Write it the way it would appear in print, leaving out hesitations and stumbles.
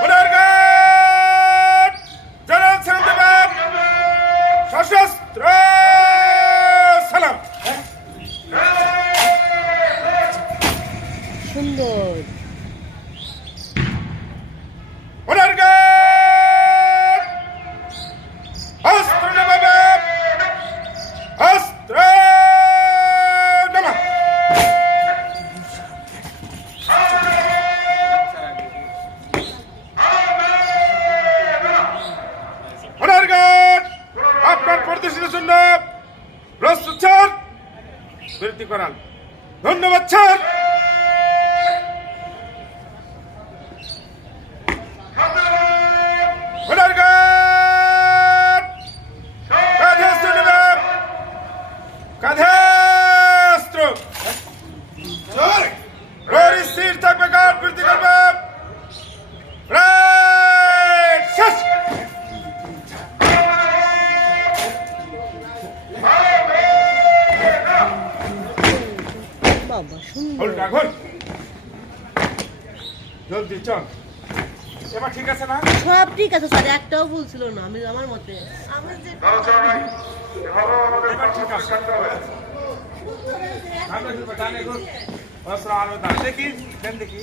পুনর্গত জনাব শান্তবাব সশস্ত্র সালাম। সুন্দর। পুনর্গত অস্ত্র নবাব অস্ত্র নামা। পুনর্গত আপনার প্রদর্শিত জন্য প্রস্তুত স্যার। বিরতি করান। ধন্যবাদ স্যার। পুনর্গত কাঁধে অস্ত্র নবাব কাঁধে অস্ত্র। প্রহরী স্থির থাকবে, গার্ড বৃদ্ধি করবে। রাইট শেষ। বাবা সুন্দর। উল্টা ঘোর। জলদি চল। এবার ঠিক আছে না? সব ঠিক আছে স্যার, একটাও ভুল ছিল না। আমি আমার মতে আমি যে এবার ঠিক আছে। আমরা ডানে ঘোর। অস্ত্র আলো দাও। দেখি দেন দেখি।